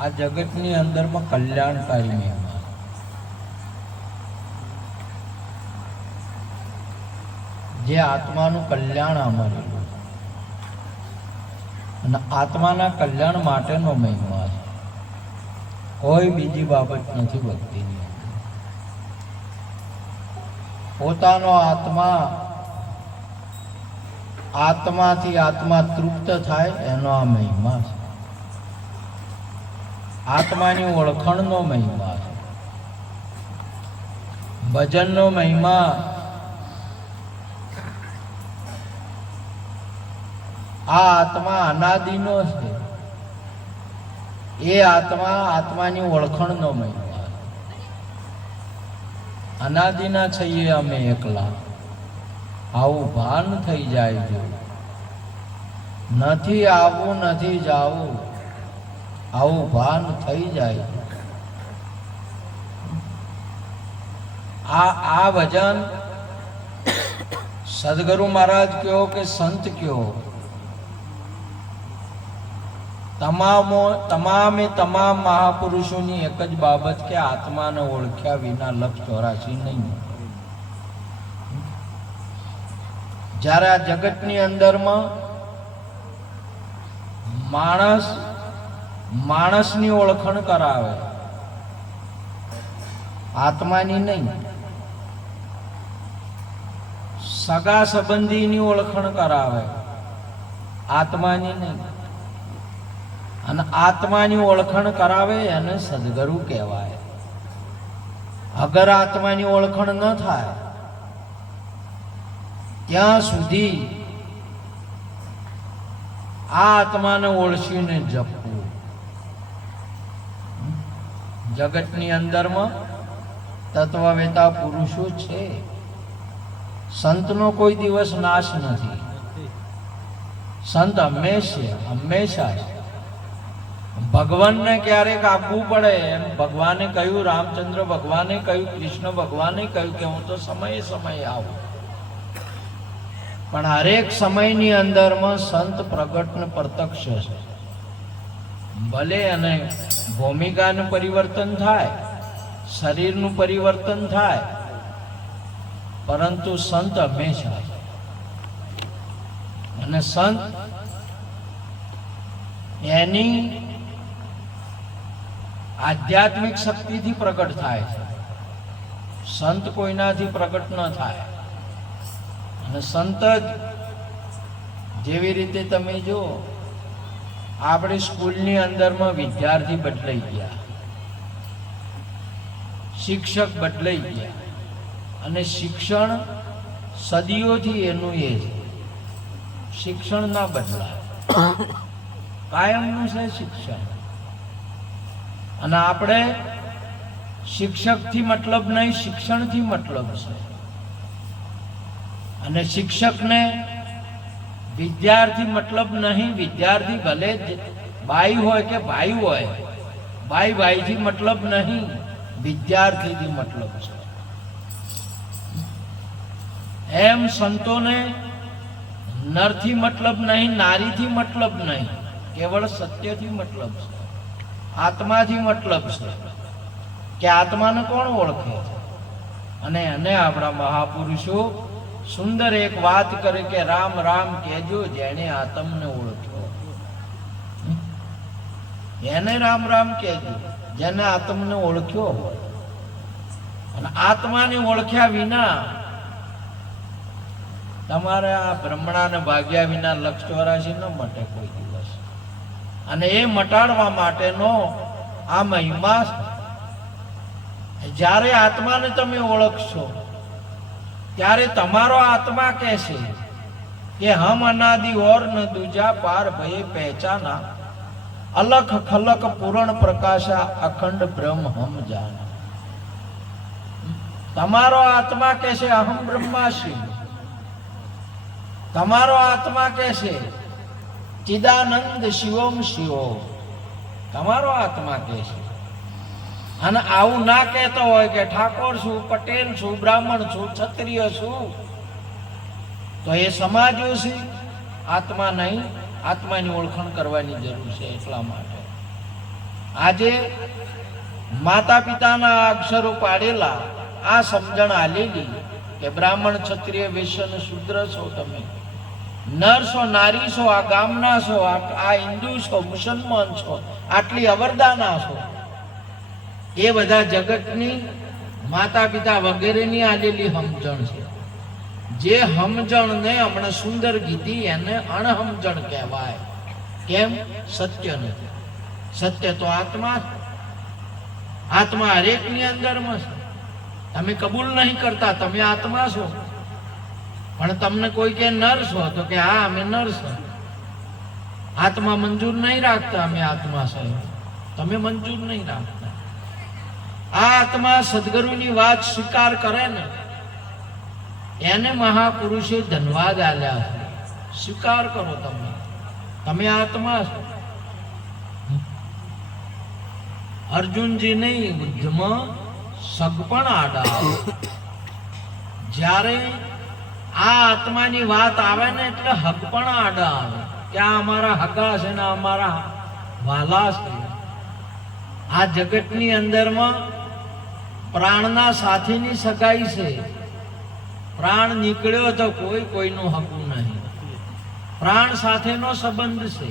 આ જગતની અંદરમાં કલ્યાણકારી મહેમાન, જે આત્માનું કલ્યાણ આમરેલું અને આત્માના કલ્યાણ માટેનો મહિમા છે. કોઈ બીજી બાબત નથી ભક્તિની. પોતાનો આત્માથી આત્મા તૃપ્ત થાય એનો આ મહિમા છે. આત્માની ઓળખણનો મહિમા છે. ભજનનો મહિમા આ આત્મા અનાદિનો છે. એ આત્માની ઓળખણનો મહિમા. અનાદિના છીએ અમે એકલા, આવું ભાન થઈ જાય છે. નથી આવવું નથી જાવું, આવું ભાન થઈ જાય. આ ભજન સદગુરુ મહારાજ કયો કે સંત કયો, તમામે તમામ મહાપુરુષોની એક જ બાબત કે આત્માને ઓળખ્યા વિના લક્ષ 84 નહીં. જ્યારે આ જગતની અંદરમાં માણસની ઓળખણ કરાવે, આત્માની નહીં. સગા સંબંધીની ઓળખણ કરાવે, આત્માની નહીં. અને આત્માની ઓળખણ કરાવે એને સદગુરુ કહેવાય. અગર આત્માની ઓળખણ ન થાય ત્યાં સુધી આ આત્માને ઓળખીને જપવું. જગતની અંદરમાં તત્વવેતા પુરુષો છે. સંતનો કોઈ દિવસ નાશ નથી. સંત હંમેશા ભગવાનને ક્યારેક આપવું પડે એમ ભગવાને કહ્યું, રામચંદ્ર ભગવાને કહ્યું, કૃષ્ણ ભગવાને કહ્યું કે હું તો સમયે સમયે આવું. પણ હરેક સમયની અંદરમાં સંત પ્રગટ ને પ્રત્યક્ષ છે. ભલે અને ભૂમિકાનું પરિવર્તન થાય, શરીરનું પરિવર્તન થાય, પરંતુ સંત હંમેશા. અને સંત એની આધ્યાત્મિક શક્તિથી પ્રગટ થાય છે. સંત કોઈનાથી પ્રગટ ન થાય. અને સંત જેવી રીતે તમે જો આપણી સ્કૂલની અંદરમાં વિદ્યાર્થી બદલાઈ ગયા, શિક્ષક બદલાઈ ગયા, અને શિક્ષણ સદીઓથી એનું એ છે. શિક્ષણ ના બદલાય, કાયમનું છે શિક્ષણ. અને આપણે શિક્ષકથી મતલબ નહીં, શિક્ષણથી મતલબ છે. અને શિક્ષકને વિદ્યાર્થી મતલબ નહીં. વિદ્યાર્થી ભલે બાઈ હોય કે ભાઈ હોય, ભાઈથી મતલબ નહીં, વિદ્યાર્થીથી મતલબ છે. એમ સંતોને નરથી મતલબ નહીં, નારીથી મતલબ નહીં, કેવળ સત્યથી મતલબ છે, આત્માથી મતલબ છે. કે આત્માને કોણ ઓળખે છે? અને એને આપણા મહાપુરુષો સુંદર એક વાત કરે કે રામ રામ કહેજો જેને આત્મને ઓળખ્યો. એને રામ રામ કહેજો જેને આત્મને ઓળખ્યો હોય. અને આત્માને ઓળખ્યા વિના તમારે આ બ્રહ્મણાને ભાગ્યા વિના લક્ષ 84 ન મટે કોઈ દિવસ. અને એ મટાડવા માટેનો આ મહિમા. જ્યારે આત્માને તમે ઓળખશો ત્યારે તમારો આત્મા કહેશે કે હમ અનાદિ ઓર ન દૂજા પાર ભયે પહેચાના, અલખ ખલક પૂરણ પ્રકાશા અખંડ બ્રહ્મ હમ જાના. તમારો આત્મા કહેશે અહમ બ્રહ્માસ્મિ. તમારો આત્મા કહેશે ચિદાનંદ શિવમ શિવો. તમારો આત્મા કહેશે. અને આવું ના કહેતો હોય કે ઠાકોર છું, પટેલ છું, બ્રાહ્મણ છું, ક્ષત્રિય છું, તો એ સમાજો છે, આત્મા નહીં. આત્માની ઓળખાણ કરવાની જરૂર છે. એટલા માટે આજે માતા પિતાના અક્ષરો પાડેલા આ સમજણ આલેલી કે બ્રાહ્મણ ક્ષત્રિય વૈશ્ય અને શૂદ્ર છો, તમે નર છો, નારી છો, આ ગામના છો, આ હિન્દુ છો, મુસલમાન છો, આટલી અવરદાના છો, એ બધા જગતની માતા પિતા વગેરેની આલેલી સમજણ છે. જે સમજણને હમણાં સુંદર કીધી એને અણહમજણ કહેવાય. કેમ? સત્ય નથી. સત્ય તો આત્મા, આત્મા હરેકની અંદરમાં છે. તમે કબૂલ નહીં કરતા તમે આત્મા છો, પણ તમને કોઈ કે નર છો તો કે હા અમે નર છો. આત્મા મંજૂર નહીં રાખતા અમે આત્મા છે, તમે મંજૂર નહીં રાખતા. આ આત્મા સદગુરુની વાત સ્વીકાર કરે ને એને મહાપુરુષે ધન્યવાદ આલ્યા છે. સ્વીકાર કરો, તમે આત્મા છો. અર્જુનજી નહીં, યુદ્ધમાં સગપણ આડા. જ્યારે આ આત્માની વાત આવે ને એટલે હક પણ આડા આવે કે આ અમારા હકા છે ને અમારા વાલા છે. આ જગતની અંદરમાં પ્રાણના સાથેની સગાઈ છે. પ્રાણ નીકળ્યો તો કોઈ કોઈનું હકું નહીં. પ્રાણ સાથેનો સંબંધ છે.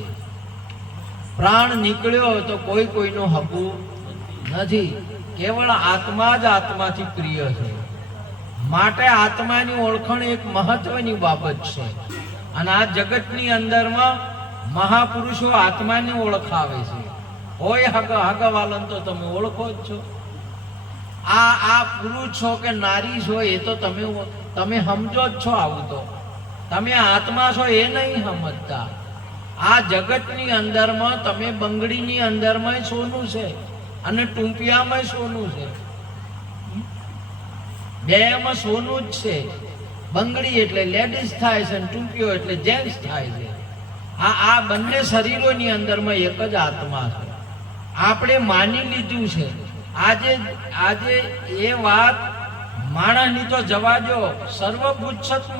પ્રાણ નીકળ્યો તો કોઈ કોઈનું હકું નથી. કેવળ આત્મા જ આત્માથી પ્રિય છે. માટે આત્માની ઓળખાણ એક મહત્વની બાબત છે. અને આ જગતની અંદરમાં મહાપુરુષો આત્માને ઓળખાવે છે. હોય હગવાલન તો તમે ઓળખો જ છો. આ પુરુષ છો કે નારી છો એ તો તમે સમજો જ છો. આવું તો તમે આત્મા છો એ નહીં સમજતા. આ જગતની અંદરમાં તમે બંગડીની અંદરમાં સોનું છે અને ટૂંપિયામાં સોનું છે. બેમાં સોનું જ છે. બંગડી એટલે લેડીઝ થાય છે અને ટૂંપિયો એટલે જેન્ટ્સ થાય છે. આ બંને શરીરોની અંદરમાં એક જ આત્મા છે. આપણે માની લીધું છે. આજે એ વાત માણસની તો જવા દો, સર્વભૂત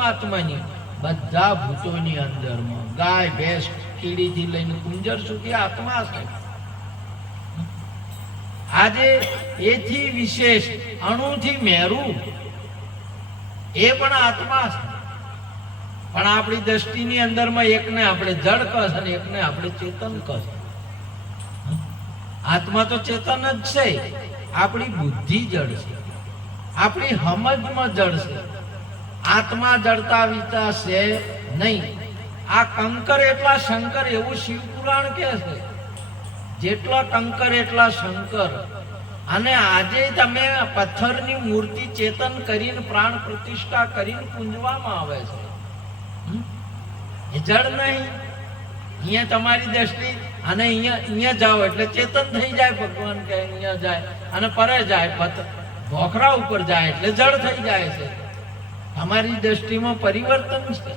આત્માની બધા ભૂતોની અંદરમાં ગાય ભેંસ કીડીથી લઈને કુંજર સુધી આત્મા છે. આજે એથી વિશેષ અણુથી મેરું એ પણ આત્મા છે. પણ આપણી દ્રષ્ટિની અંદરમાં એકને આપણે જડ કસ અને એકને આપણે ચેતન કસ. આત્મા તો ચેતન જ છે. આપણી બુદ્ધિ જડ છે, આપણી સમજમાં જડ છે. આત્મા જડતા વિતા છે નહીં. આ કંકર એટલા શંકર એવું શિવ પુરાણ કહે છે. જેટલા કંકર એટલા શંકર. અને આજે તમે પથ્થરની મૂર્તિ ચેતન કરીને પ્રાણ પ્રતિષ્ઠા કરીને પૂંજવામાં આવે છે. એ જડ નહીં. અહીંયા તમારી દ્રષ્ટિ અને અહીંયા જાઓ એટલે ચેતન થઈ જાય. ભગવાન કે અહીંયા જાય અને પરે જાય, ભોખરા ઉપર જાય એટલે જડ થઈ જાય છે. તમારી દ્રષ્ટિમાં પરિવર્તન છે.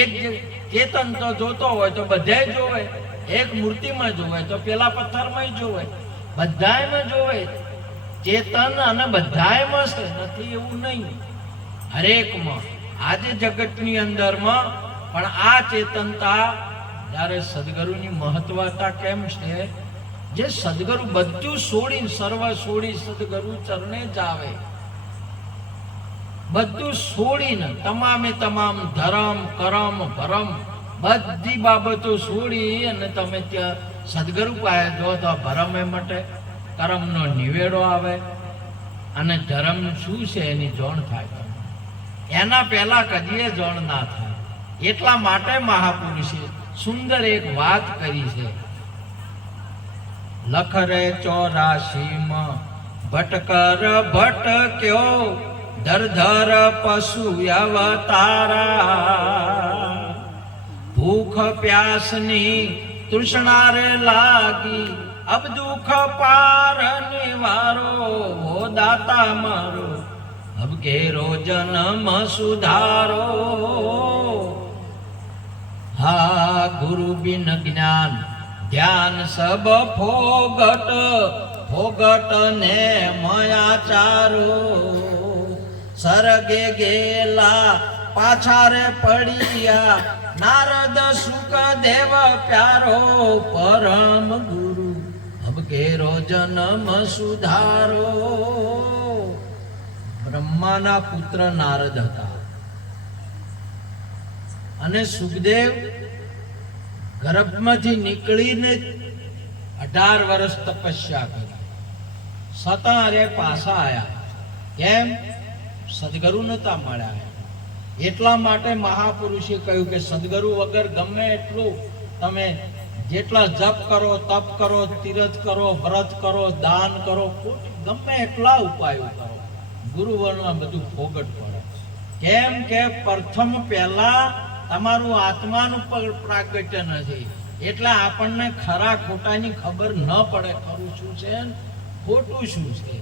એક ચેતન તો જોતો હોય તો બધાય જોવે. એક મૂર્તિમાં જોવે તો પેલા પથ્થરમાં જોવે, બધાયમાં જોવે. ચેતન અને બધાયમાં છે, નથી એવું નહીં. હરેકમાં આજે જગતની અંદરમાં પણ આ ચેતનતા જ્યારે સદગુરુની મહત્વતા કેમ છે? જે સદગુરુ બધું છોડી, સર્વ છોડી સદગુરુ ચરણે જ આવે. બધું છોડીને તમામે તમામ ધર્મ કરમ ભરમ બધી બાબતો છોડી અને તમે ત્યાં સદગુરુ પાસે જો તો ભરમ એ મટે, કરમનો નિવેડો આવે અને ધર્મ શું છે એની જોણ થાય. એના પહેલા કદીએ જોણ ના થાય. એટલા માટે મહાપુરુષે સુંદર એક વાત કરી છે. લખરે 84 ભટકર ભટક્યો ધર પશુ અવતારા. ભૂખ પ્યાસની તૃષ્ણા રે લાગી, અબ દુઃખ પાર નિવારો. હો દાતા મારો અબ ઘેરો જન્મ સુધારો. હા ગુરુ બિન જ્ઞાન ધ્યાન સબ ફોગટ, ફોગટ ને મયાચારો. સરગે ગેલા પાછા રે પડ્યા, નારદ સુખ દેવ પ્યારો પરમ ગુરુ અબ કેરો જન્મ સુધારો. બ્રહ્માના પુત્ર નારદ હતા અને સુખદેવ ગર્ભમાંથી નીકળીને 18 વર્ષ તપસ્યા કરી. સતારે પાછા આયા. કેમ? સદગુરુ નતા મળ્યા. એટલા માટે મહાપુરુષે કહ્યું કે સદગુરુ વગર ગમે એટલું તમે જેટલા જપ કરો, તપ કરો, તીરથ કરો, વ્રત કરો, દાન કરો, ગમે એટલા ઉપાયો કરો, ગુરુ વગર બધું ફોગટ પડે. કેમ કે પ્રથમ પહેલા તમારું આત્માનું પ્રાગટ્ય નથી, એટલે આપણને ખરા ખોટાની ખબર ન પડે. ખરું શું છે, ખોટું શું છે.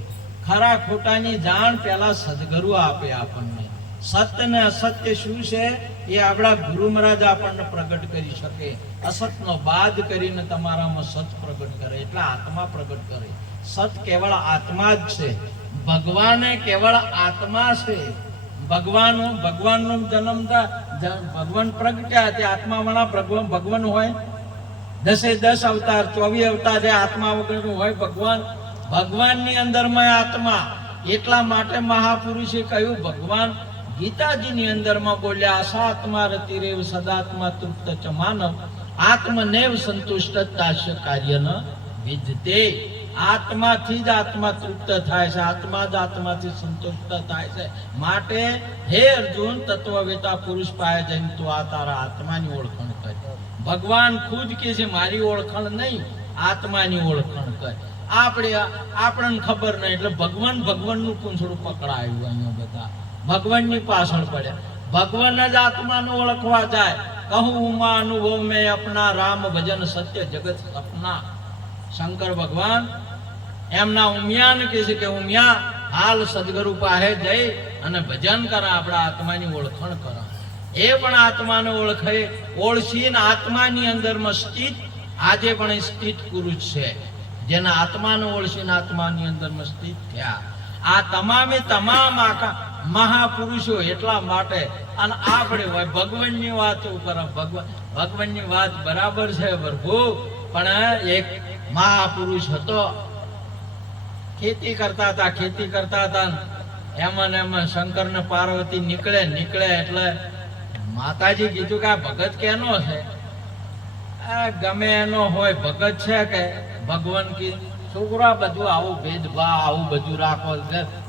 ખરા ખોટાની જાણ પહેલા સદગુરુ આપે આપણને. સત્ય ને અસત્ય શું છે એ આપણા ગુરુ મહારાજ આપણને પ્રગટ કરી શકે. અસતનો બાદ કરીને તમારામાં સત પ્રગટ કરે, એટલે આત્મા પ્રગટ કરે. સત કેવળ આત્મા જ છે, ભગવાને કેવળ આત્મા છે. ભગવાનનો જન્મ ભગવાન પ્રગટ્યા તે આત્મા વાળા ભગવાન હોય. 10 અવતાર 24 અવતાર જે આત્મા વગર હોય ભગવાન. ભગવાનની અંદરમાં આત્મા. એટલા માટે મહાપુરુષે કહ્યું, ભગવાન ગીતાજીની અંદરમાં બોલ્યા, આસાત્મા રતિરેવ સદાત્મા તૃપ્ત ચ માનવ આત્મનેવ સંતુષ્ટ તાસ્ય કાર્ય ન વિદ્યતે. આત્માથી જ આત્મા તૃપ્ત થાય છે, આત્મા જ આત્માથી સંતુષ્ટ થાય છે. માટે હે અર્જુન, તત્વવેતા પુરુષ પાય જઈને તું આ તારા આત્માની ઓળખાણ કર. ભગવાન ખુદ કે છે મારી ઓળખાણ નહીં, આત્માની ઓળખાણ કર. આપણને ખબર નહીં, એટલે ભગવાનનું પૂંછડું પકડાયું. અહીંયા બધા ભગવાનની પાછળ પડ્યા. ભગવાન જ આત્માને ઓળખવા જાય. કહું ઉમા અનુભવ મેં અપના, રામ ભજન સત્ય જગત સપના. શંકર ભગવાન એમના ઉમિયાને કહે છે કે ઉમિયા હાલ સદગુરુ પાસે જઈ અને ભજન કરા, આપણા આત્માની ઓળખાણ કરા. એ પણ આત્માને ઓળખીને આત્માની અંદરમાં સ્થિત. આજે પણ સ્થિત પુરુષ છે જેના આત્માને ઓળખીને આત્માની અંદરમાં સ્થિત થયા. આ તમામ આખા મહાપુરુષો. એટલા માટે અને આપણે ભગવાનની વાત ઉપર, ભગવાનની વાત બરાબર છે પ્રભુ, પણ એક મહાપુરુષ હતો. ખેતી કરતા હતા. એમાં ને એમાં શંકર ને પાર્વતી નીકળે એટલે માતાજી કીધું કે આ ભગત કેનો છે? ગમે એનો હોય, ભગત છે કે ભગવાન કી છોકરા બધું આવું ભેદભાવ આવું બધું રાખો.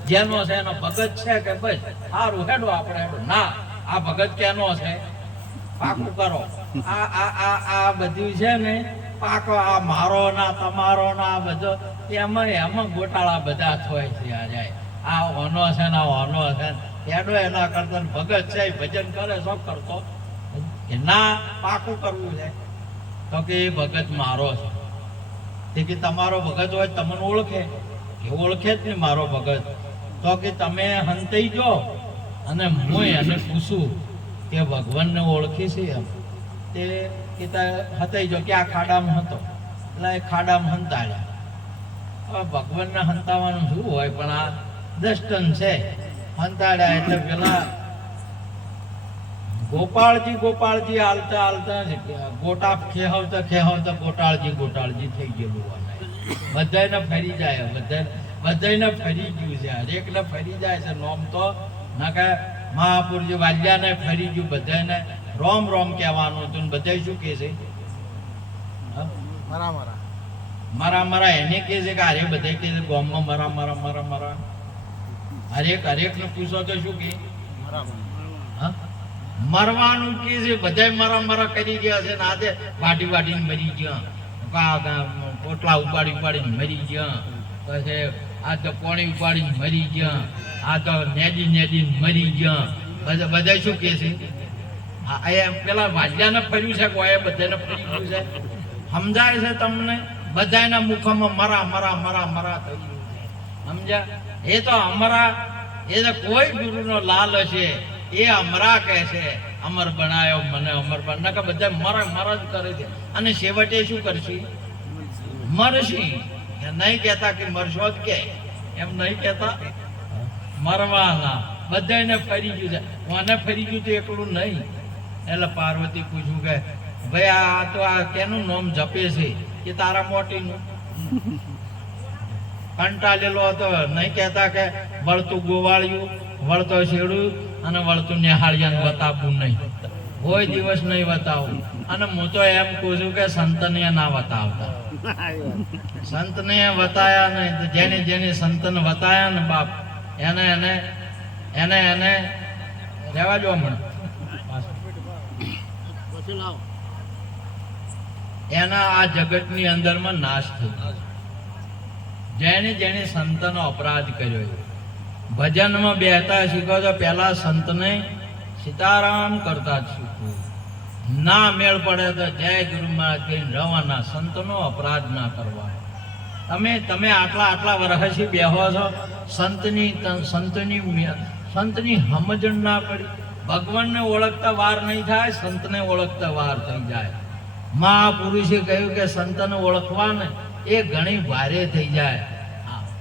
જેનો છે એનો ભગત છે કે બસ સારું હેડો આપણે હેડો. ના, આ ભગત કેનો છે પાકું કરો. આ બધું છે ને પાકો, આ મારો ના તમારો ના બધો એમાં ગોટાળા બધા થાય છે. આ ઓનો છે ને ઓનો છે એનો એના કરતા ભગત છે ભજન કરે શું કરતો ના પાકું કરવું છે તો કે એ ભગત મારો છે. તે કે તમારો ભગત હોય તમને ઓળખે કે ઓળખે જ ને મારો ભગત. તો કે તમે હંતાઈ જો અને હું એને પૂછું કે ભગવાનને ઓળખી છે એમ. તે હતાઈ જો કે આ ખાડામાં હતો એટલે એ ખાડામાં હંતાડ્યા. હવે ભગવાનને હંતાવાનું શું હોય, પણ આ 10 ટન છે હંતાડ્યા એટલે પેલા ગોપાળજી હાલતા ગોટા ખેહવતા ગોટાળજી થઈ ગયેલું. બધાને ફરી જાય, બધાને ફરી ગયું છે, હરેકને ફરી જાય છે. નોમ તો ના કે મહાપુરુષ વાલ્યાને ફરી ગયું, બધાને રોમ કહેવાનું હતું. બધા શું કે છે? મારા એને કે છે કે અરે બધા કે છે ગામમાં મારા હરેક ને પૂછો તો શું કે મરવાનું કે છે. બધા મારા કરી ગયા છે ને આજે વાટીને મરી ગયા, પોટલા ઉપાડીને મરી ગયા, પછી આ તો પોણી ઉપાડીને મરી ગયા, આ તો નેદી મરી ગયા. બધા શું કે છે? પેલા વાજ્યાને ફર્યું છે કોઈ બધાને ફરી ગયું છે? સમજાય છે તમને? બધાના મુખમાં મરા થઈ ગયું છે. સમજ્યા? એ તો અમરા, એ તો કોઈ ગુરુનો લાલ હશે એ અમરા કહે છે, અમર બનાયો મને અમર બના કે બધા મર જ કરે છે. અને છેવટે શું કરશી? મરશી. નહીં કહેતા કે મરશો જ કે એમ નહીં કહેતા, મરવાના. બધાને ફરી ગયું છે. મને ફરી ગયું તો એકલું નહીં. એટલે પાર્વતી પૂછ્યું કે ભાઈ આ તો આ કેનું નામ જપે છે? કે તારા મોટીનું. કંટાળેલો હતો. નહીં કહેતા કે વળતું ગોવાળિયું, વળતો શેડું અને વળતું નિહાળિયાને બતાવવું નહીં, કોઈ દિવસ નહીં બતાવું. અને હું તો એમ કહું છું કે સંતને ના બતાવતા, સંતને બતાયા નહીં. જેને જેને સંતને બતાયા ને બાપ, એને એને એને એને રહેવા જો હમણાં એના આ જગતની અંદરમાં નાશ થઈ ગયો. જેને જેને સંતનો અપરાધ કર્યો, ભજનમાં બેહતા શીખો તો પહેલા સંતને સીતારામ કરતા જ શીખવું. ના મેળ પડે તો જય ગુરુ મહારાજ કહીને રવાના, સંતનો અપરાધ ના કરવા. તમે આટલા વર્ષથી બેહો છો, સંતની સમજણ ના પડી. ભગવાનને ઓળખતા વાર નહીં થાય, સંતને ઓળખતા વાર થઈ જાય. મહાપુરુષે કહ્યું કે સંતને ઓળખવા ને એ ઘણી ભારે થઈ જાય.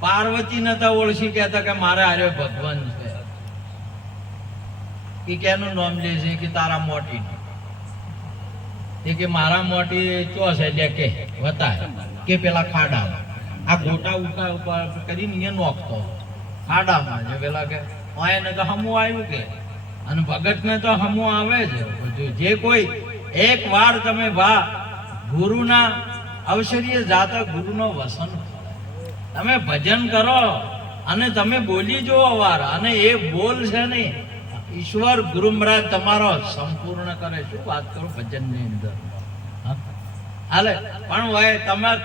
પાર્વતી નતા ઓળખી કહેતા કે મારે આર્યો ભગવાન છે. કે કેનું નામ લે છે? કે તારા મોટી. કે મારા મોટી ચો છે લે કે વતાય કે પેલા ખાડામાં આ ગોટા ઉઠા ઉપર કરીને અહીંયા નોખતો ખાડામાં છે પેલા કે એને તો હમું આવ્યું કે, અને ભગતને તો હમું આવે જ. જે કોઈ એક વાર તમે વા ગુરુના અવસરીએ જાતા ગુરુનો વસન, તમે ભજન કરો અને તમે બોલી જુઓ વાર, અને એ બોલ છે ને ઈશ્વર ગુરુ મહારાજ તમારો સંપૂર્ણ કરે. શું વાત કરું ભજનની અંદર હાલે. પણ હોય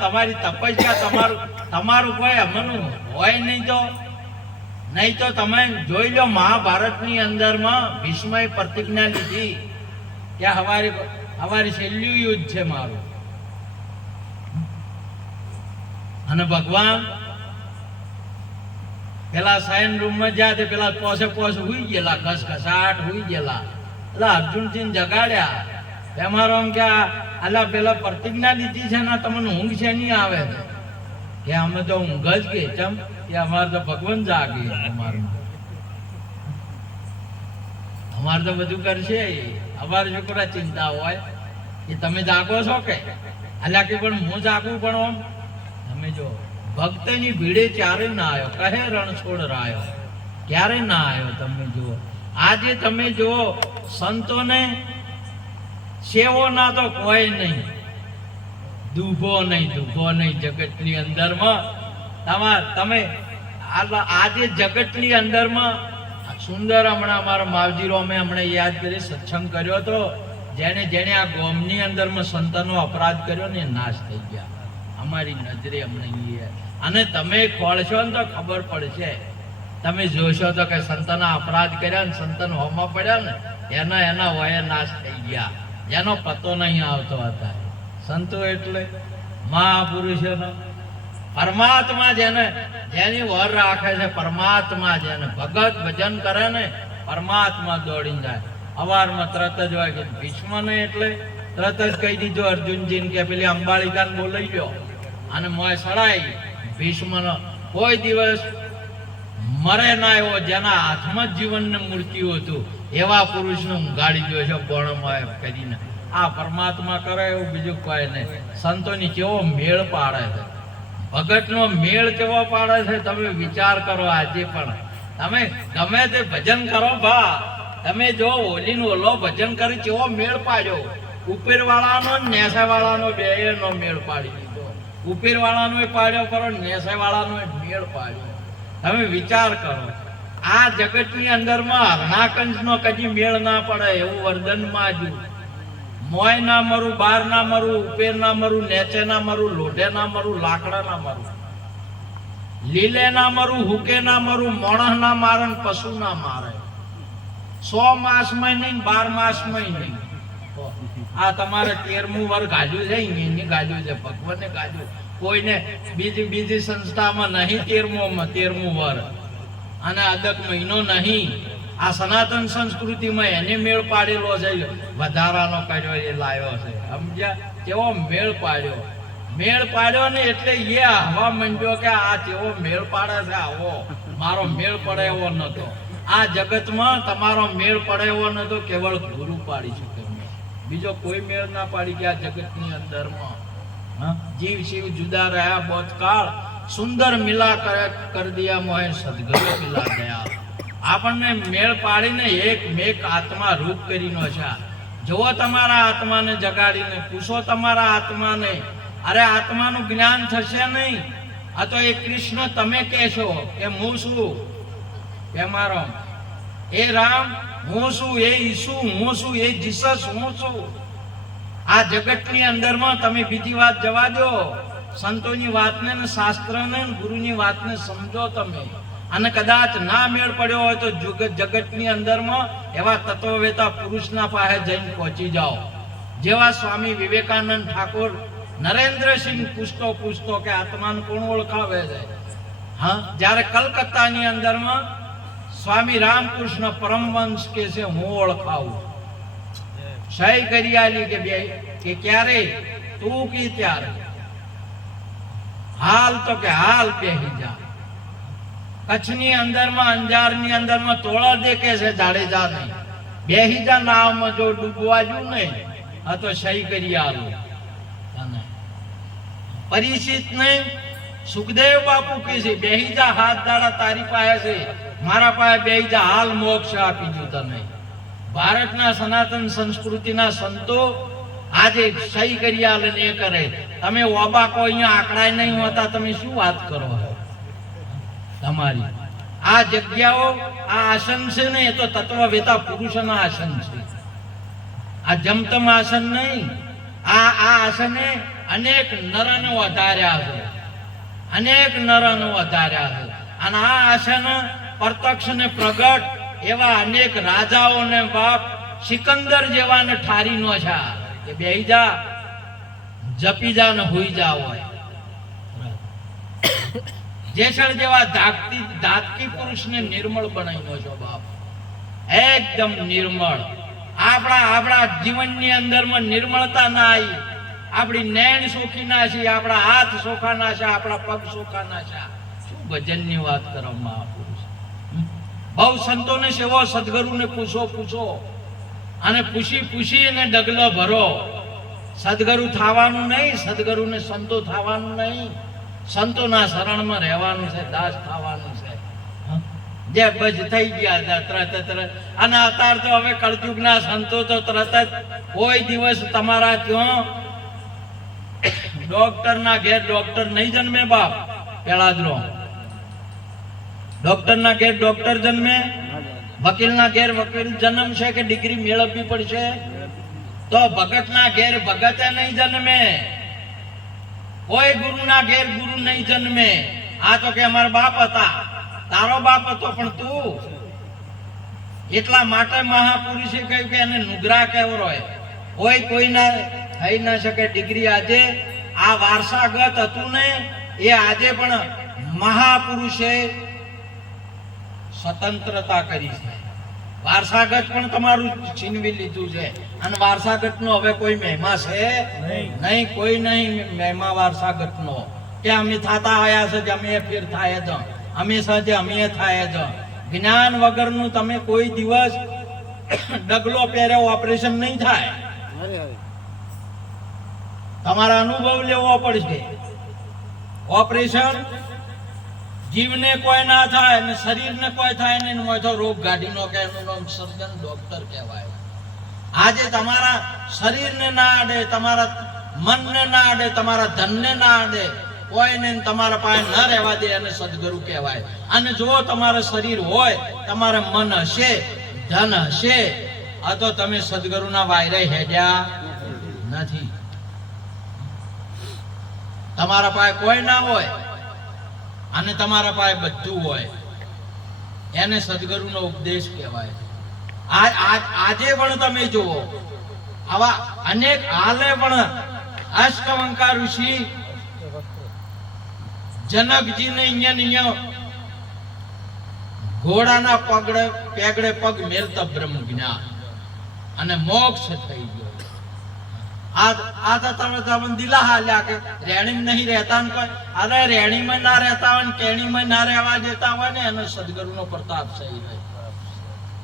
તમારી તપસ્યા, તમારું કોઈ અમનું હોય નહીં તો તમે જોઈ લો મહાભારતની અંદરમાં ભીષ્મએ પ્રતિજ્ઞા લીધી કે અમારી છેલ્લું યુદ્ધ છે મારું. અને ભગવાન પેલા સાયન રૂમ માં જ્યાં પેલા પોસે હુઈ ગયેલા, ઘસઘસાટ હુઈ ગયેલા. એટલે અર્જુનજી જગાડ્યા. તમારો આમ કે અલા પેલા પ્રતિજ્ઞા લીધી છે ને તમને ઊંઘ છે નહીં આવે કે અમે તો ઊંઘ જ કે ચમ કે અમારે તો ભગવાન જાગે. અમારે તો બધું કરશે. અમારે છોકરા ચિંતા હોય કે તમે જાગો છો કે અલા કે પણ હું જાગું. પણ આમ તમે જો ભક્તની ભીડે ક્યારે ના આવ્યો, કહે રણછોડ રાયો, ક્યારે ના આવ્યો. તમે જુઓ આજે તમે જુઓ સંતોને સેવો ના તો કોઈ નહીં, દુભો નહીં જગતની અંદરમાં. તમે આજે જગતની અંદરમાં સુંદર હમણાં અમારા માવજીરો અમે હમણાં યાદ કરી સત્સંગ કર્યો હતો. જેને આ ગોમની અંદરમાં સંતનો અપરાધ કર્યો ને નાશ થઈ ગયા અમારી નજરે હમણાં. અને તમે ખોળશો ને તો ખબર પડશે. તમે જોશો તો કે સંતના અપરાધ કર્યા ને સંતન હોમાં પડ્યા ને એના વયે નાશ થઈ ગયા, જેનો પતો નહીં આવતો હતા. સંતો એટલે મહાપુરુષોનો પરમાત્મા જેની વર રાખે છે, પરમાત્મા જેને ભગત ભજન કરે ને પરમાત્મા દોડી જાય. અવારમાં તરત જ હોય કે ભીષ્મને એટલે તરત જ કહી દીધું અર્જુનજીને કે પેલી અંબાળિકાને બોલાઈ ગયો અને મોય સડાઈ. ભીષ્મનો કોઈ દિવસ મરે ના એવો, જેના હાથમાં જીવનને મૃત્યુ હતું એવા પુરુષને ઊંઘાડી દો છો બોણમાં કરીને. આ પરમાત્મા કરે એવું બીજું કોઈ નહીં. સંતોની કેવો મેળ પાડે છે, ભગતનો મેળ કેવો પાડે છે તમે વિચાર કરો. આજે પણ તમે ગમે તે ભજન કરો ભા, તમે જો ઓલીનો ઓલો ભજન કરી કેવો મેળ પાડ્યો. ઉપર વાળાનો નેસા વાળાનો બેનો મેળ પાડી દીધો. ઉપર વાળાનો પાડ્યો કરો, નેસા વાળાનો મેળ પાડ્યો. તમે વિચાર કરો આ જગતની અંદરમાં હરણાકંજનો કદી મેળ ના પડે એવું વર્ધનમાં જ. મોય ના મરું, બાર ના મરું, ઉપેર ના મરું, નેચે ના મરું, લોઢે ના મરું, લાકડા ના મરું, લીલે ના મરું, હુકે ના મરું, મોણસ ના મારે, પશુ ના મારે. 100 માસમાં નહીં, 12 માસમાં નહીં. આ તમારે 13મું વર ગાજ્યું છે, એની ગાજ્યું છે, ભગવાને ગાજ્યું. કોઈને બીજી સંસ્થામાં નહીં 13મું વર અને અદક મહિનો નહીં. આ સનાતન સંસ્કૃતિમાં એને મેળ પાડેલો છે, વધારાનો કર્યો એ લાવ્યો છે. સમજ્યા? કેવો મેળ પાડ્યો ને એટલે એ હવા મંડ્યો કે આ કેવો મેળ પાડે છે, આવો મારો મેળ પડે એવો નતો. આ જગતમાં તમારો મેળ પડે એવો નતો, કેવળ ગુરુ પાડી શકે. બીજો કોઈ મેળ ના પાડી કે આ જગતની અંદરમાં. जीव शिव जुदा रहा बहुत काल, सुंदर मिला कर दिया मोहे सदगुरु मिला दयाल। આપણને મેળ પાડીને એક મેક આત્મા રૂપ કરીને છે। જુઓ તમારા આત્માને જગાડીને પૂછો તમારા આત્માને, અરે આત્માનું જ્ઞાન થશે નહીં। આ તો એ કૃષ્ણ તમે કહેશો કે હું છું, એ મારો, એ રામ હું છું, એ ઈસુ હું છું, એ જીસસ હું છું। આ જગતની અંદરમાં તમે બીજી વાત જવા દો, સંતોની વાતને ને શાસ્ત્રને ગુરુની વાતને સમજો તમે। અને કદાચ ના મેળ પડ્યો હોય તો જગતની અંદરમાં એવા તત્વવેતા પુરુષના પાસે જઈને પહોંચી જાઓ, જેવા સ્વામી વિવેકાનંદ ઠાકોર નરેન્દ્રસિંહ પૂછતો કે આત્માને કોણ ઓળખાવે છે? હા, જ્યારે કલકત્તાની અંદરમાં સ્વામી રામકૃષ્ણ પરમવંશ કે છે હું ઓળખાવું, સહી કરી આલી કે બે કે ક્યારે તું કી ત્યારે, હાલ તો કે હાલ બેહી જા। કચ્છની અંદરમાં અંજારની અંદરમાં તોળા દેખે છે જાડેજા નહીં, બેહી જા નાવમાં જો ડૂબવા જુ નહીં, આ તો સહી કરી આલું। પરિચિત નહીં, સુખદેવ બાપુ કે છે બેહી જા, હાથ દાડા તારી પાસે છે, મારા પાસે બેહી જા, હાલ મોક્ષ આપી દઉં તને। ભારતના સનાતન સંસ્કૃતિના સંતો આજે સહી કરી આલે ને એ કરે, તમે ઓબા કો અહીંયા આંકડા નહીં હોતા, તમે શું વાત કરો? તમારી આ જગ્યાઓ, આ આસન છે ને એ તો તત્વવેતા પુરુષના આસન છે, આ જમતમ આસન નહીં। આ આસને અનેક નરનો વધાર્યા છે, અનેક નરનો વધાર્યા છે। અને આ આસન પ્રત્યક્ષ ને પ્રગટ એવા અનેક રાજાઓ ને બાપ સિકંદર જેવાને ઠારીનો છે કે બેહી જા, જપી જા ને હોઈ જા હોય। જેસર જેવા ધાતકી પુરુષને નિર્મળ બનાવ્યો છો બાપ, એકદમ નિર્મળ। આપણા જીવનની અંદરમાં નિર્મળતા ના આવી, આપણી નૈણ સોખી ના છે, આપણા હાથ સોખા ના છે, આપણા પગ સોખા ના છે। શું ભજનની વાત કરો મહાપુરુષ? બહુ સંતોને સેવો, સદગુરુને પૂછો અને પૂછી અને ડગલો ભરો। સદગુરુ થવાનું નહીં, સદગુરુને સંતો થવાનું નહીં, સંતોના શરણમાં રહેવાનું છે, દાસ થવાનું છે। જે બજ થઈ ગયા તરત અને અત્યારે તો હવે કળયુગના સંતો તો તરત જ કોઈ દિવસ તમારા ત્યાં ડોક્ટરના ઘેર ડોક્ટર નહીં જન્મે બાપ, પેલા જ ડોક્ટરના ઘેર ડોક્ટર જન્મે, વકીલના ઘેર વકીલ જન્મશે કે ડિગ્રી મેળવવી પડશે? તો ભગતના ઘેર ભગતે નહીં જન્મે, કોઈ ગુરુના ઘેર ગુરુ નહીં જન્મે। આ તો કે અમારા બાપ હતા, તારો બાપ હતો પણ તું, એટલા માટે મહાપુરુષે કહ્યું કે એને નુગરા કેવો હોય, કોઈના થઈ ના શકે ડિગ્રી। આજે આ વારસાગત હતું ને એ આજે પણ મહાપુરુષે સ્વતંત્રતા કરી છે। વારસાગત પણ તમારું છીનવી લીધું છે અને વારસાગત નો હવે કોઈ મહિમા છે નહીં, કોઈ નહીં મહિમા વારસાગત નો કે અમે થતા આવ્યા છે, અમે ફેર થાય જ, અમે સજે અમે થાય જ। જ્ઞાન વગરનું તમે કોઈ દિવસ ડગલો પહેરે ઓપરેશન નહીં થાય, તમારા અનુભવ લેવો પડશે। ઓપરેશન જીવને કોઈ ના થાય ને શરીરને કોઈ થાય ને મોટો રોગ ગાડીનો કે એનું નામ સર્જન ડોક્ટર કહેવાય। આજે તમારા શરીરને ના આડે, તમારા મનને ના આડે, તમારા ધનને ના આડે, કોઈને તમારા પાસે ન રહેવા દે અને સદગુરુ કહેવાય। અને જો તમારું શરીર હોય, તમારું મન હશે, ધન હશે, આ તો તમે સદગુરુના વાયરે હેડ્યા નથી। તમારા પાસે કોઈ ના હોય અને તમારા પાસે બધું હોય, એને સદગુરુનો ઉપદેશ કહેવાય। આજે પણ તમે જુઓ, આવા અનેક હાલે પણ અષ્ટવંકાર ઋષિ જનકજીને અહીંયા ઘોડાના પેગડે પગ મેલતા બ્રહ્મ જ્ઞાન અને મોક્ષ થઈ ગયો। આ તો તમે દિલા હાલ્યા કે રેણીમાં નહીં રહેતા ને કોઈ, અરે રેણીમાં ના રહેતા હોય ને કેણીમાં ના રહેવા દેતા હોય ને એને સદગુરુનો પ્રતાપ સહી રહે।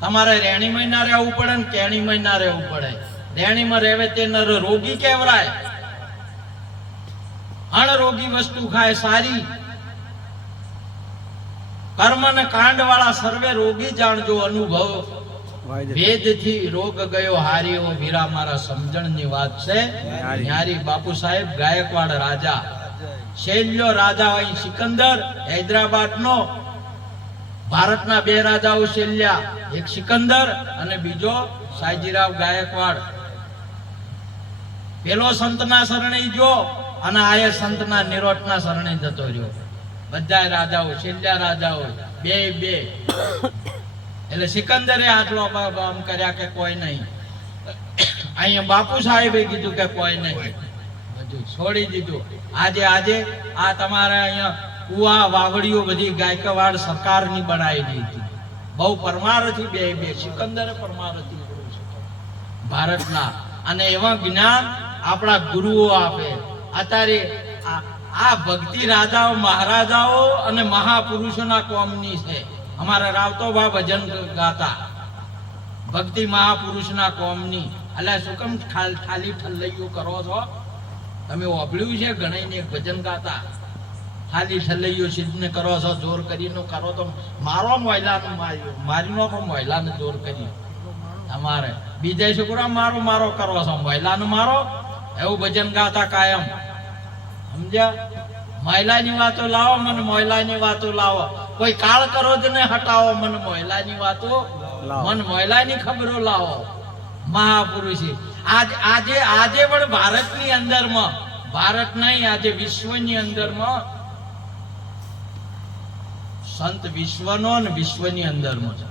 તમારે રેણીમાં ના રહેવું પડે ને કેણીમાં ના રહેવું પડે। રેણીમાં રહેવે તે નર રોગી કહેવાય અણરોગી વસ્તુ ખાય સારી, કર્મ ને કાંડ વાળા સર્વે રોગી જાણજો અનુભવ, વેદથી રોગ ગયો હાર્યો, વીરા મારા સમજણની વાત છે ન્યારી. બાપુ સાહેબ ગાયકવાડ રાજા, શૈલ્યો રાજા અહીં સિકંદર હૈદરાબાદ નો. ભારતના બે રાજાઓ શૈલ્યા, એક સિકંદર અને બીજો સાયજીરાવ ગાયકવાડ. પેલો સંતના શરણે જો અને આ સંતના નિરોટના શરણે જતો રહ્યો. બધા રાજાઓ શૈલ્યા રાજાઓ બે બે. એટલે સિકંદરે આટલો આમ કર્યા કે કોઈ નહીં. અહીંયા બાપુ સાહેબે કીધું કે કોઈ નહીં, બધું છોડી દીધું. આજે આ તમારે અહીંયા કુવા વાવડીઓ બધી ગાયકવાડ સરકારની બનાવી દીધી. બહુ પરમારથી બે સિકંદરે પરમારથી ભારતના. અને એવા જ્ઞાન આપણા ગુરુઓ આપે. અત્યારે આ ભક્તિ રાજાઓ મહારાજાઓ અને મહાપુરુષોના કોમની છે. અમારા રાવતોબા ભજન ગાતા ભક્તિ મહાપુરુષના કોમની. એટલે શું કેમ ખાલી ઠલ્લૈયો કરો છો? તમે ઓભળ્યું છે ગણાઈને એક ભજન ગાતા, ખાલી ઠલ્લૈયો સિદ્ધને કરો છો, જોર કરીને કરો તો મારો મહિલાને મારી નો મહિલાને જોર કરી. તમારે બીજા છોકરા મારો કરો છો, મહિલાને મારો, એવું ભજન ગાતા કાયમ. સમજ્યા? મહિલાની વાતો લાવો, મને મહિલાની વાતો લાવો. કોઈ કાળ કરો જ ને હટાવો, મને મહિલાની વાતો, મને મહિલાની ખબરો લાવો. મહાપુરુષી આજે પણ ભારતની અંદરમાં, ભારત નહીં આજે વિશ્વની અંદરમાં સંત વિશ્વનો અને વિશ્વની અંદરમાં છે.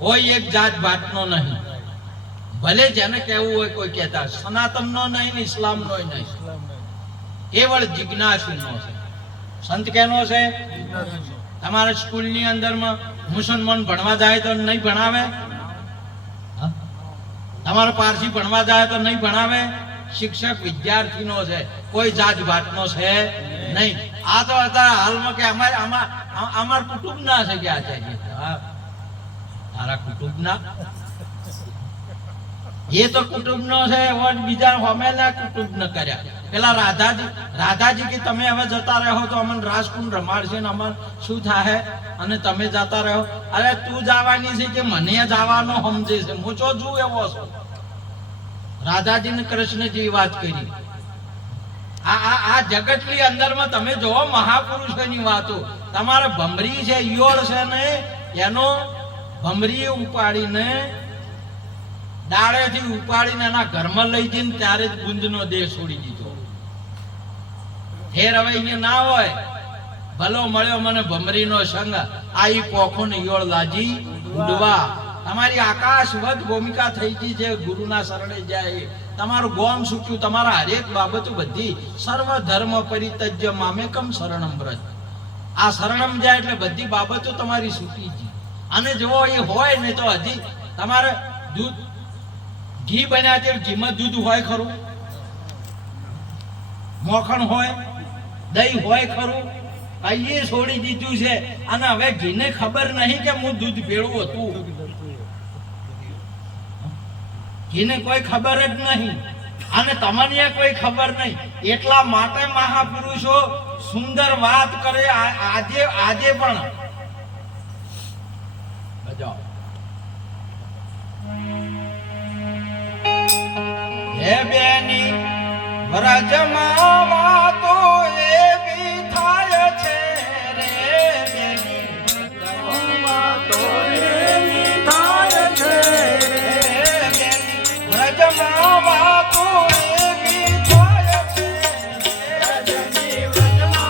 કોઈ એક જાત ભાતનો નહીં. ભલે જેને કહેવું હોય કોઈ કહેતા, સનાતનનો નહીં, ઇસ્લામનો નહીં, કેવળ જિજ્ઞાસુનો છે. સંત કેનો છે? તમારા સ્કૂલની અંદરમાં મુસલમાન ભણવા જાય તો નહીં ભણાવે? તમારો પારસી ભણવા જાય તો નહીં ભણાવે? શિક્ષક વિદ્યાર્થીનો છે, કોઈ જાત ભાતનો છે નહીં. આ તો અત્યારે હાલમાં કે અમાર કુટુંબના છે કે આચાર્ય તારા કુટુંબના, એ તો કુટુંબનો છે, બીજા હોમેલા કુટુંબ ન કર્યા. પેલા રાધાજી કે તમે હવે જતા રહો તો અમને રાજકુંડ રમાડશે ને અમને શું થાય? અને તમે જતા રહો. અરે તું જવાની છે કે મને જવાનો સમજે છે? હું ચો છું એવો છું. રાધાજી ને કૃષ્ણજી વાત કરી. આ જગતની અંદરમાં તમે જોવો મહાપુરુષોની વાતો. તમારે ભમરી છે, ઈયોળ છે ને, એનો ભમરી ઉપાડીને ડાળેથી ઉપાડીને એના ઘરમાં લઈ જઈને ત્યારે જ ગુંજનો દેહ છોડી દીધો. ફેર હવે અહીંયા ના હોય, ભલો મળ્યો મને ભમરીનો સંગ, આઈ પોખું ઈયોળ લાજી ઉડવા. તમારી આકાશવત ભૂમિકા થઈ ગઈ છે. ગુરુના શરણે જાય, તમારું ગોમ સૂક્યું, તમારા હરેક બાબતો બધી સર્વ ધર્મ પરિત્યજ્ય મામેકમ શરણમ વ્રજ. આ શરણમ જાય એટલે બધી બાબતો તમારી છૂટી ગઈ. અને જો એ હોય ને તો હજી તમારે દૂધ ઘી બન્યા છે, ઘીમાં દૂધ હોય ખરું? મોખણ હોય, દહીં હોય ખરું? એ છોડી દીધું છે. અને હવે ઘીને ખબર નહીં કે હું દૂધ ભેળું હતું. ઘીને કોઈ ખબર જ નહીં અને તમને કોઈ ખબર નહીં. એટલા માટે મહાપુરુષો સુંદર વાત કરે. આજે પણ હે બેની વ્રજમાં વાતો એવી થાય છે રે, બેની વાતો એવી થાય છે રે, વ્રજમાં વાતો એવી થાય છે રે, વ્રજમાં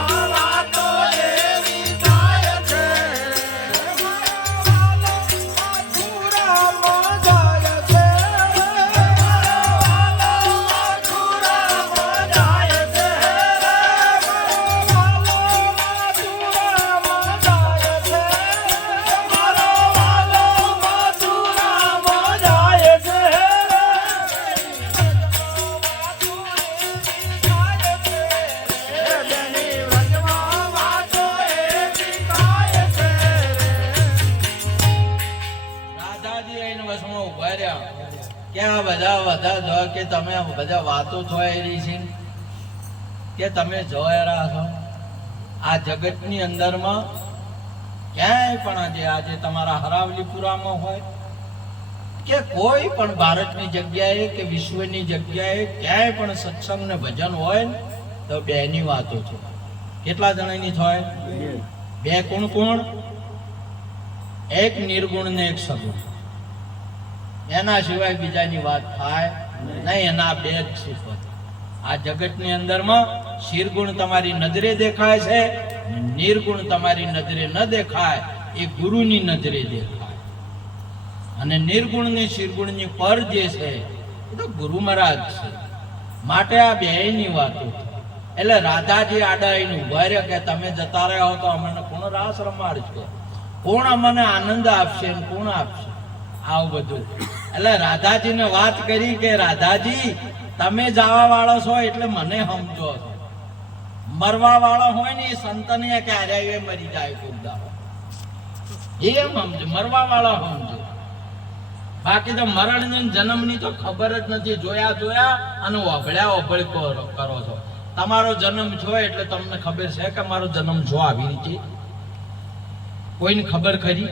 વાતો એવી થાય છે કે તમે બધા વાતો થઈ રહી છે કે તમે જોઈ રહ્યા છો આ જગતની અંદરમાં ક્યાંય પણ આજે તમારા હરાવલીપુરામાં હોય કે કોઈ પણ ભારતની જગ્યાએ કે વિશ્વની જગ્યાએ ક્યાંય પણ સત્સંગ ને ભજન હોય ને તો બેની વાતો છે. કેટલા જણાની થાય? બે. કોણ કોણ? એક નિર્ગુણ ને એક સગુણ. એના સિવાય બીજાની વાત થાય નહીં. એના બે જ સિફત. આ જગતની અંદરમાં શિરગુણ તમારી નજરે દેખાય છે, નિર્ગુણ તમારી નજરે ન દેખાય, એ ગુરુની નજરે દેખાય. અને નિર્ગુણની શિરગુણની પર જે છે એ તો ગુરુ મહારાજ છે. માટે આ બેયની વાતો. એટલે રાધાજી આડાઈને ઉભા રહ્યા કે તમે જતા રહ્યા હો તો અમને કોણ રાસ રમાડશો, કોણ અમને આનંદ આપશે ને કોણ આપશે, આવું બધું. એટલે રાધાજીને વાત કરી કે રાધાજી તમે જવા વાળો છો એટલે મને સમજો છો, મરવા વાળો હોય ને એ સંતને ક્યારે મરી જાય કોઈ દાડો, એમ સમજો. મરવા વાળો સમજો, બાકી તો મરણ ને જન્મની તો ખબર જ નથી. જોયા અને ઓભળ કરો છો. તમારો જન્મ છો એટલે તમને ખબર છે કે મારો જન્મ છો આવી રીતે? કોઈને ખબર ખરી?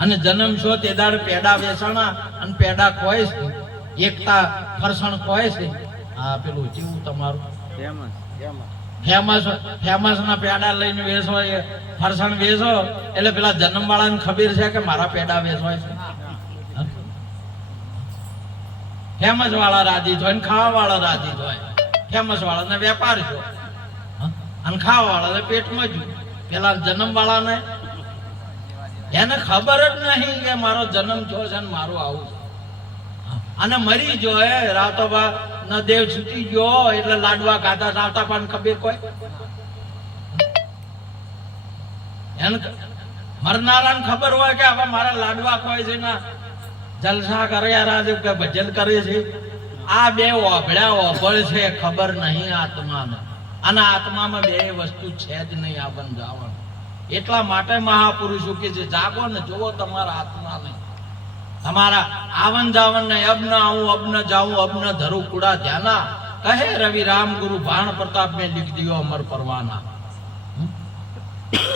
અને જન્મ છો તે દાડ પેડા વેસણા અને પેડા ખોય છે, એકતા ફરસણ ખોય છે. આ પેલું જેવું તમારું ફેમસ ના પેડા લઈને વેચો, ફરસણ વેચો એટલે પેલા જન્મ વાળાને ખબર છે કે મારા પેડા વેચવાય છે. ફેમસ વાળા રાજી થાય ને ખાવા વાળા રાજી થાય. ફેમસ વાળાને વેપાર છો અને ખાવા વાળાને પેટમાં જ. પેલા જન્મ વાળાને એને ખબર જ નહીં કે મારો જન્મ થયો છે ને મારું આવું છે. અને મરી જોય રાતોબા ન દેવ છૂટી ગયો એટલે લાડવા ખાતા ચાવતા પણ ખબર કોઈ એને મરનારાને ખબર હોય કે હવે મારા લાડવા ખોય છે ને જલસા કર્યા કે ભજન કરે છે. આ બે ઓભળ છે, ખબર નહીં આત્માને. અને આત્મામાં બે વસ્તુ છે જ નહીં, આ બંધાવણ. એટલા માટે મહાપુરુષો કે છે જાગો ને જોવો તમારા આત્માને. તમારા આવન જાવન ને અબ ન આવું અબ ન જાઉં અબ ન ધરું કુડા ધ્યાના, કહે રવિ રામ ગુરુ ભાણ પ્રતાપ મેં લીખ દિયો અમર પરવાના.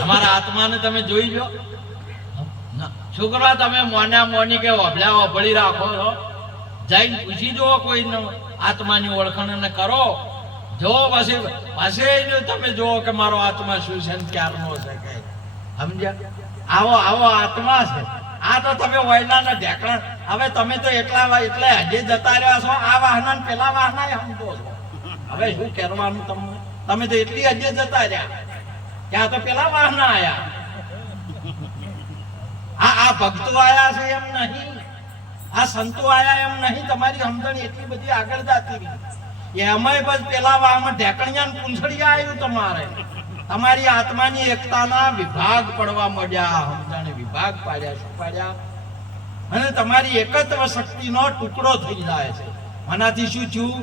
તમારા આત્માને તમે જોઈ લો. છોકરા તમે મોની કે ઓભળી રાખો છો, જઈને પૂછી જુઓ કોઈ આત્માની ઓળખાણ ને કરો. જો પછી તમે જુઓ કે મારો આત્મા શું છે ને ક્યારનો છે કે સમજ્યા? આવો આત્મા છે. આ તો તમે વયના ઢેકણા. હવે તમે તો એટલે હજે જતા રહ્યા છો. આ વાહના ને પેલા વાહના સમજો છો. હવે શું કરવાનું તમને? તમે તો એટલી હજે જતા રહ્યા, ત્યાં તો પેલા વાહના આયા. આ ભક્તો આયા છે એમ નહીં, આ સંતો આયા એમ નહીં. તમારી સમજણ એટલી બધી આગળ જતી રહી. એમાંય બસ પેલા વાહમાં ઢેકણિયા પૂંછડિયા આવ્યું. તમારી આત્માની એકતાના વિભાગ પડવા મળ્યા. સમજણ વિભાગ પાડ્યા. શું પાડ્યા? અને તમારી એકત્વ શક્તિનો ટુકડો થઈ જાય છે. આનાથી શું થયું?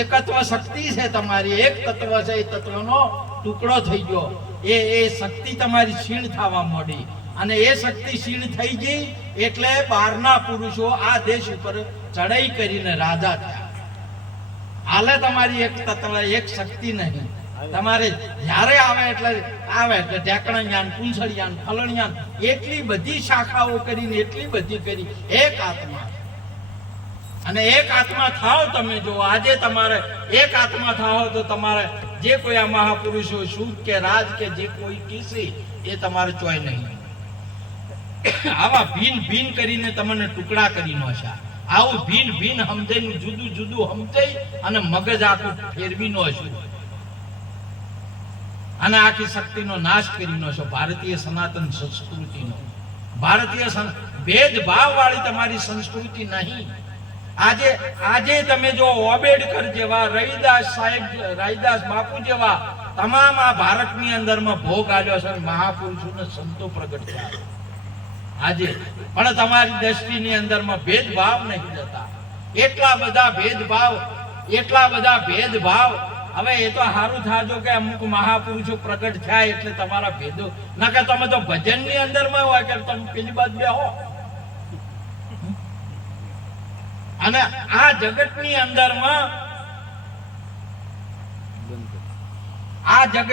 એકત્વ શક્તિ છે તમારી, એક તત્વ છે, એ તત્વનો ટુકડો થઈ ગયો. એ શક્તિ તમારી ક્ષીણ થવા માંડી. અને એ શક્તિ ક્ષીણ થઈ ગઈ એટલે બહારના પુરુષો આ દેશ ઉપર ચડાઈ કરીને રાજા થયા. હાલે તમારી એક તત્વ એક શક્તિ નહીં. તમારે જ્યારે આવે એટલે ઢેકણિયાન પૂંછડિયાન ફલણિયાન એટલી બધી શાખાઓ કરીને એટલી બધી કરી એક આત્મા. અને એક આત્મા થાવ તમે જો આજે તમારે એક આત્મા થાવ તો તમારે જે કોઈ આ મહાપુરુષો શુદ્ધ કે રાજ કે જે કોઈ કિસી એ તમારે ચોય નહીં. આવા ભીન કરીને તમને ટુકડા કરી નો છે. આવું ભીન સમજાય જુદું સમજાય અને મગજ આખું ફેરવી નો છે અને આખી શક્તિનો નાશ કરી નો છો. ભારતીય સનાતન સંસ્કૃતિનો, ભારતીય ભેદભાવ વાળી તમારી સંસ્કૃતિ નહીં. આજે તમે જો આંબેડકર જેવા, રવિદાસ બાપુ જેવા તમામ આ ભારતની અંદરમાં ભોગ આવ્યો છે. મહાપુરુષોને સંતો પ્રગટ થયા આજે, પણ તમારી દ્રષ્ટિની અંદરમાં ભેદભાવ નહીં જતા. એટલા બધા ભેદભાવ. હવે એ તો સારું થાજો કે અમુક મહાપુરુષો પ્રગટ થયા એટલે તમારા ભેદો ના કે તમે તો ભજનની અંદરમાં હોય કે તમે પેલી બાજુ બેહો. અને આ જગતની અંદરમાં આ જગત